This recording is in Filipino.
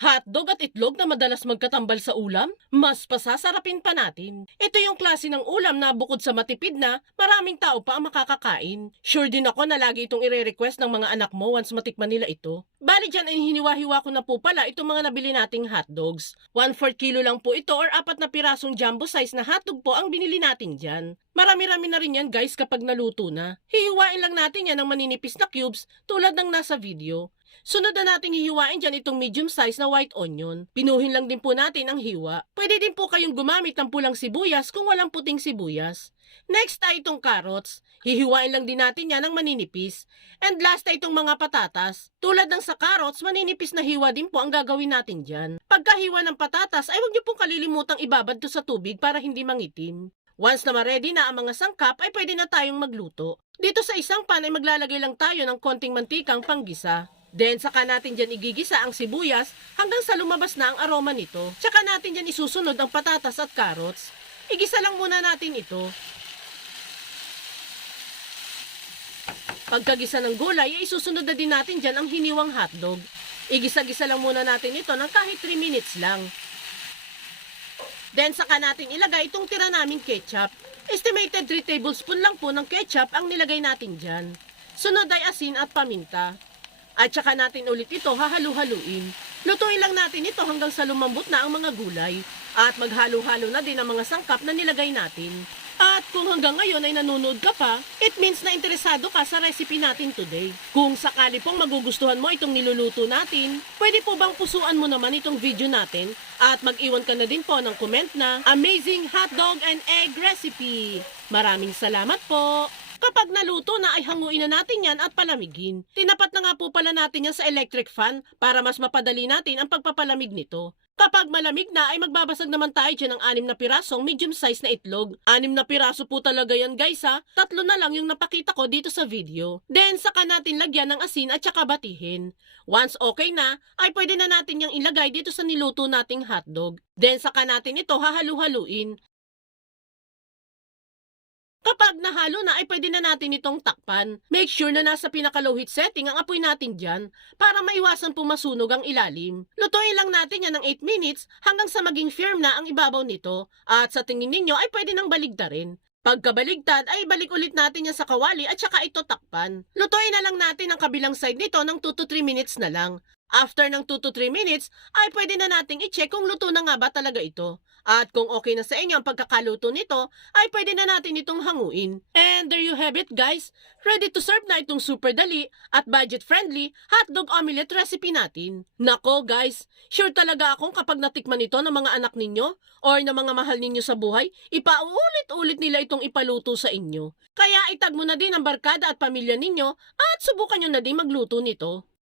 Hotdog at itlog na madalas magkatambal sa ulam? Mas pasasarapin pa natin. Ito yung klase ng ulam na bukod sa matipid na, maraming tao pa ang makakakain. Sure din ako na lagi itong ire-request ng mga anak mo once matikman nila ito. Bali dyan ay hiniwa-hiwa ko na po pala itong mga nabili nating hotdogs. 1/4 kilo lang po ito or apat na pirasong jumbo size na hotdog po ang binili natin dyan. Marami-rami na rin yan guys kapag naluto na. Hihiwain lang natin yan ng maninipis na cubes tulad ng nasa video. Sunod na nating hihiwain dyan itong medium size na white onion. Pinuhin lang din po natin ang hiwa. Pwede din po kayong gumamit ng pulang sibuyas kung walang puting sibuyas. Next ay itong carrots. Hihiwain lang din natin yan ng maninipis. And last ay itong mga patatas. Tulad ng sa carrots, maninipis na hiwa din po ang gagawin natin dyan. Pagkahiwa ng patatas ay huwag niyo pong kalilimutang ibabad to sa tubig para hindi mangitim. Once na ma-ready na ang mga sangkap ay pwede na tayong magluto. Dito sa isang pan ay maglalagay lang tayo ng konting mantikang panggisa. Then saka natin dyan igigisa ang sibuyas hanggang sa lumabas na ang aroma nito. Tsaka natin dyan isusunod ang patatas at carrots. Igisa lang muna natin ito. Pagkagisa ng gulay, ay isusunod na din natin dyan ang hiniwang hotdog. Igisa-gisa lang muna natin ito ng kahit 3 minutes lang. Then saka natin ilagay itong tira naming ketchup. Estimated 3 tablespoon lang po ng ketchup ang nilagay natin dyan. Sunod ay asin at paminta. At saka natin ulit ito hahalu-haluin. Lutuin lang natin ito hanggang sa lumambot na ang mga gulay. At maghalo-halo na din ang mga sangkap na nilagay natin. At kung hanggang ngayon ay nanonood ka pa, it means na interesado ka sa recipe natin today. Kung sakali pong magugustuhan mo itong niluluto natin, pwede po bang pusuan mo naman itong video natin at mag-iwan ka na din po ng comment na Amazing Hotdog and Egg Recipe. Maraming salamat po! Kapag naluto na ay hanguin na natin yan at palamigin. Tinapat na nga po pala natin yan sa electric fan para mas mapadali natin ang pagpapalamig nito. Kapag malamig na ay magbabasag naman tayo dyan ng anim na pirasong medium size na itlog. Anim na piraso po talaga yan guys ha. Tatlo na lang yung napakita ko dito sa video. Then saka natin lagyan ng asin at saka batihin. Once okay na, ay pwede na natin yung ilagay dito sa niluto nating hotdog. Then saka natin ito hahalu-haluin. Kapag nahalo na ay pwede na natin itong takpan. Make sure na nasa pinaka-low heat setting ang apoy natin dyan para maiwasan po masunog ang ilalim. Lutuin lang natin yan ng 8 minutes hanggang sa maging firm na ang ibabaw nito at sa tingin ninyo ay pwede nang baligtarin. Pagkabaligtad ay balik ulit natin yan sa kawali at saka ito takpan. Lutuin na lang natin ang kabilang side nito ng 2 to 3 minutes na lang. After ng 2 to 3 minutes, ay pwede na nating i-check kung luto na nga ba talaga ito. At kung okay na sa inyo ang pagkakaluto nito, ay pwede na natin itong hanguin. And there you have it guys. Ready to serve na itong super dali at budget friendly hotdog omelette recipe natin. Nako guys, sure talaga akong kapag natikman ito ng mga anak ninyo or ng mga mahal ninyo sa buhay, ipaulit-ulit nila itong ipaluto sa inyo. Kaya itag mo na din ang barkada at pamilya ninyo at subukan nyo na din magluto nito.